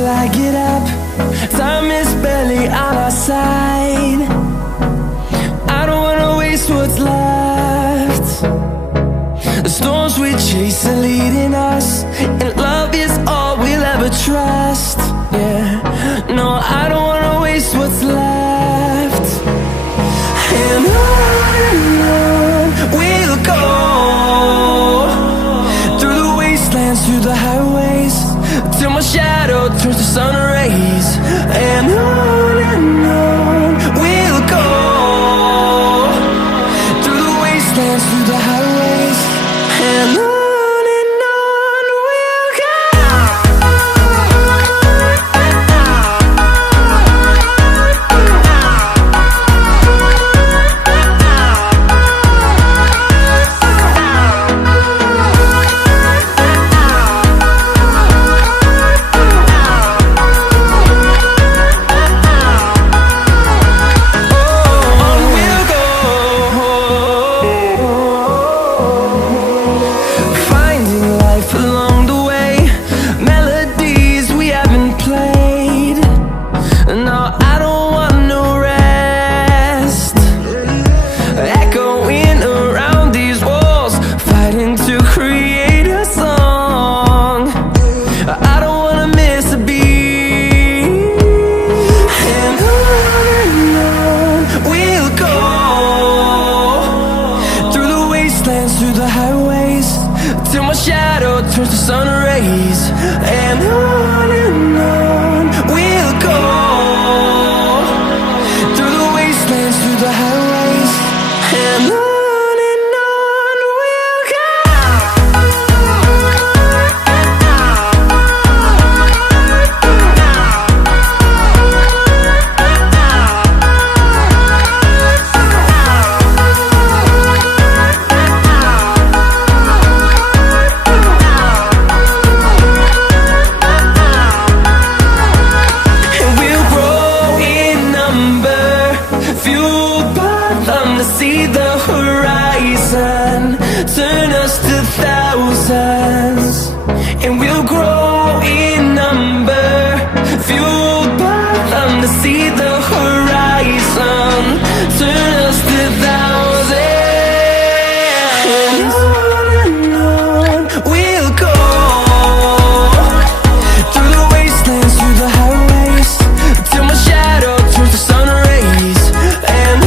till I get up. Time is barely on our side. I don't wanna waste what's left. The storms we chase are leading us, and love is all we'll ever trust. Yeah, no, I don't wanna waste what's left. And on we'll go, through the wastelands, through the highways, till my shadow turns to sun rays. And on we'll go, through the wastelands, through the highways, and on we'll go. Through the highways, till my shadow turns to sun rays. And on we'll go, through the wastelands, through the highways, and on we'll go. See the horizon turn us to thousands, and we'll grow in number, fueled by them. To see the horizon turn us to thousands, and on we'll go, through the wastelands, through the highways, till my shadow turns to sun rays. And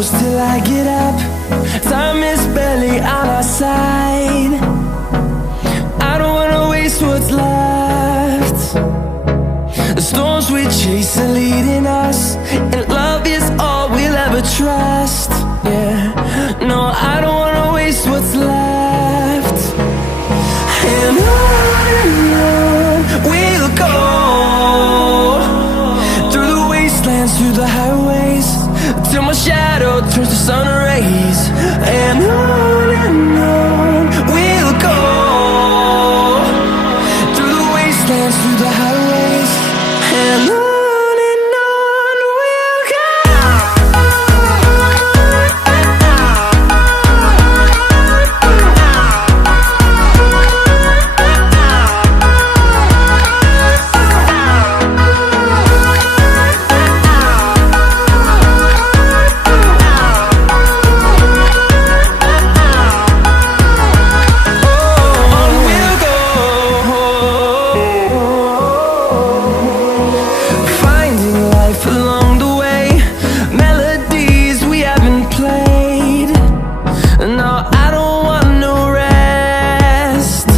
close till I get up. Time is barely on our side. I don't wanna waste what's left. The storms we chase are leading us, and love is all we'll ever trust. Yeah, no, I don't wanna waste what's left. And on we'll go, through the wastelands, through the highways, till my shadow turns to sun rays. And on we'll go, through the wastelands, through the highways, and on we'll go. Along the way, melodies we haven't played. No, I don't want no rest.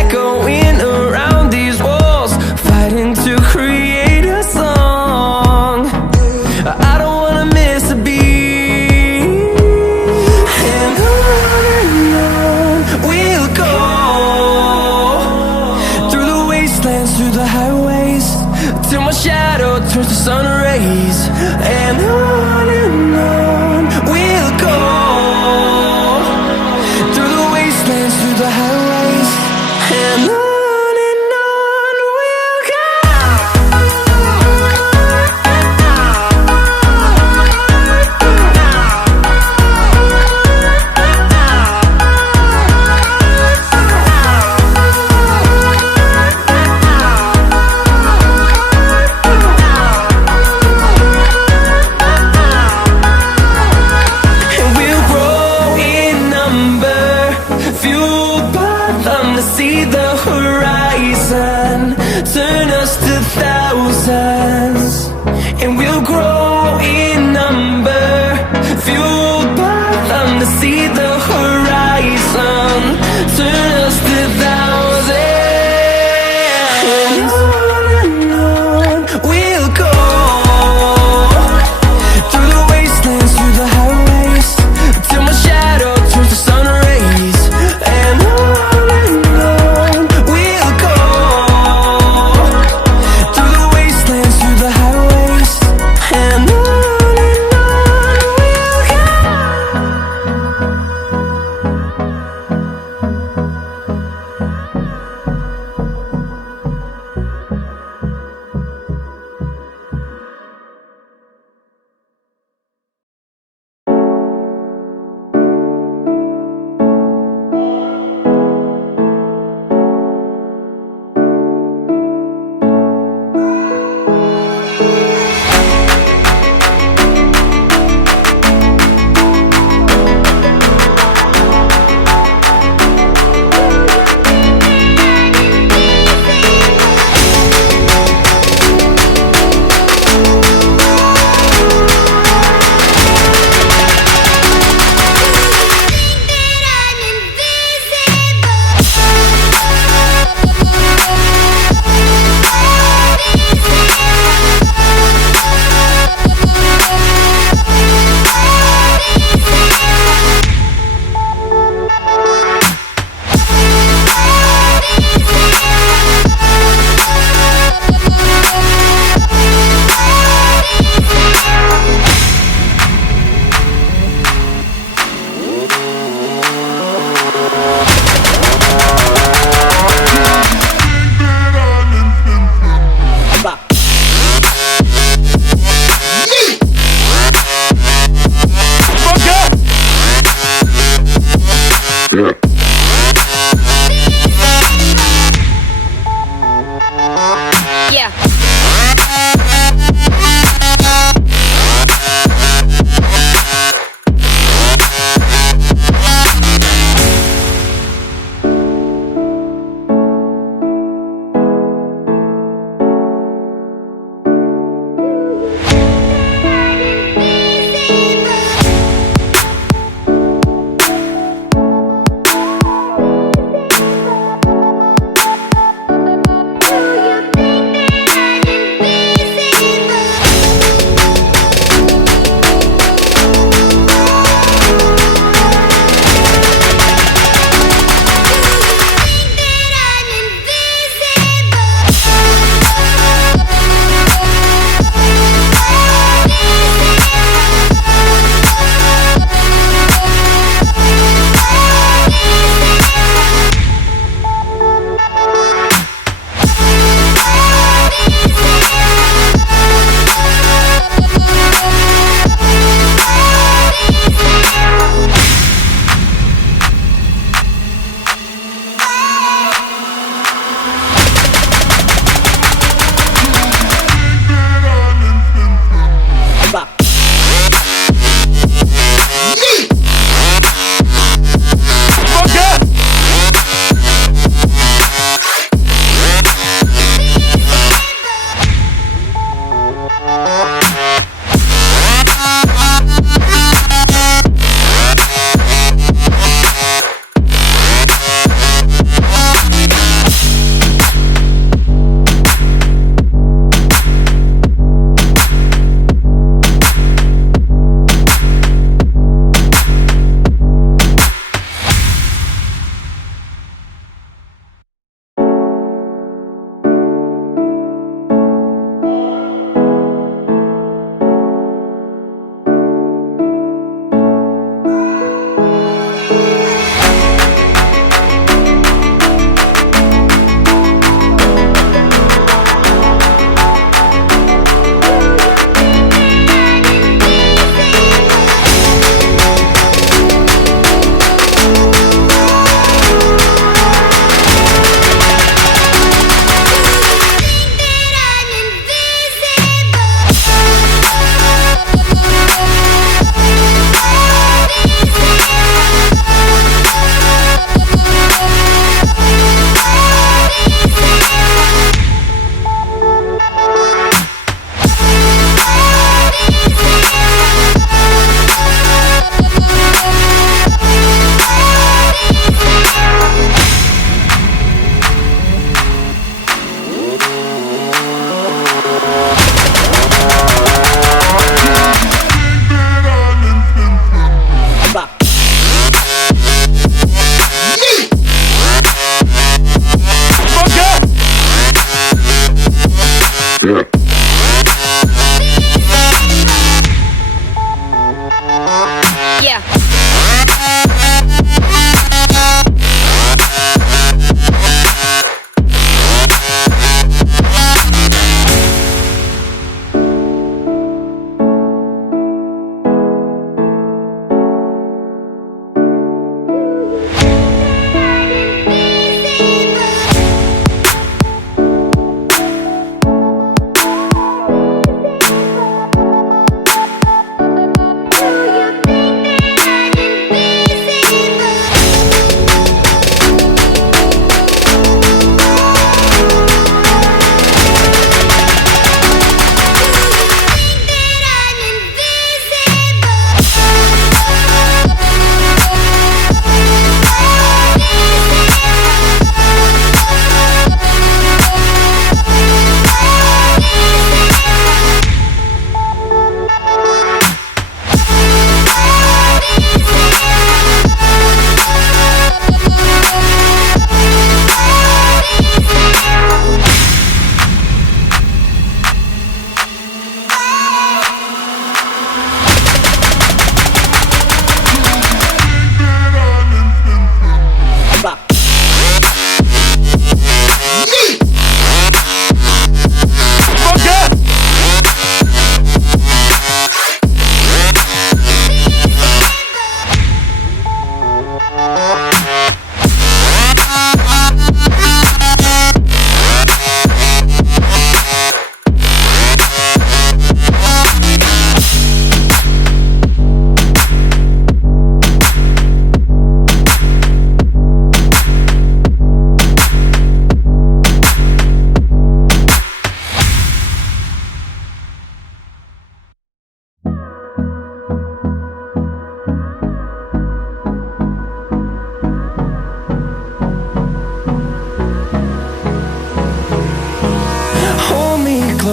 Echoing around these walls, fighting to create a song. I don't wanna miss a beat. And on we'll go, through the wastelands, through the highways, till my shadow turns to sun rays. And on we'll go, through the wastelands, through the highways, and on we'll go. See the horizon, turn us to thousands, and we'll grow in number, fueled by them. To see the horizon, turn us to thousands, and on we'll go, through the wastelands, through the highways, till my shadow turns to sun rays. And Invisibility.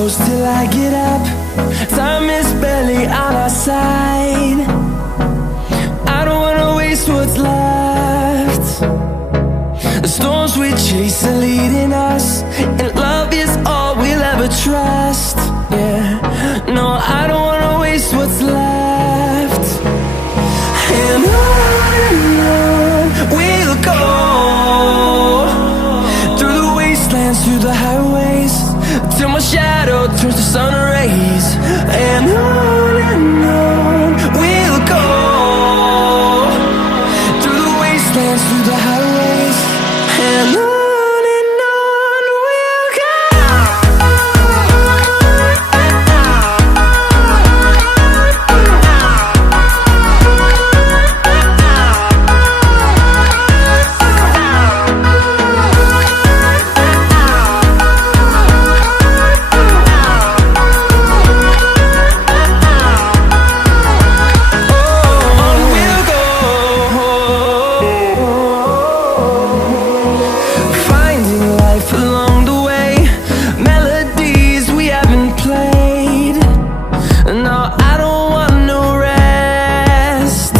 close till I get up. Time is barely on our side. I don't wanna waste what's left. The storms we chase are leading us, and love is all we'll ever trust. Yeah, no, I don't wanna waste what's left. And on we'll go, through the wastelands, through the highways, till my shadow turns to sun rays. And on we'll go, through the wastelands, through the highways, and on we'll go. Along the way, melodies we haven't played. No, I don't want no rest.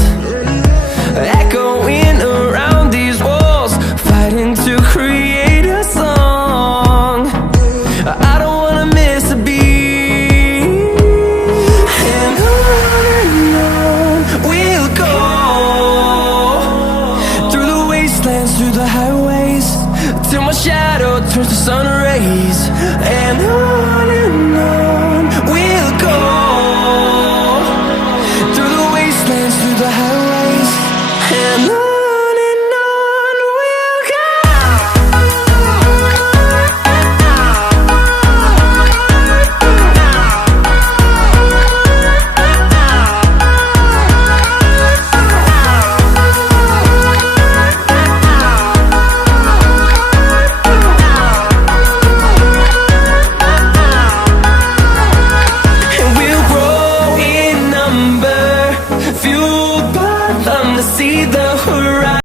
Echoing around these walls, fighting to create a song. I don't wanna miss a beat. And on we'll go, through the wastelands, through the highways, till my shadow turns to sun rays. And on we'll go, through the wastelands, through the highways, and on.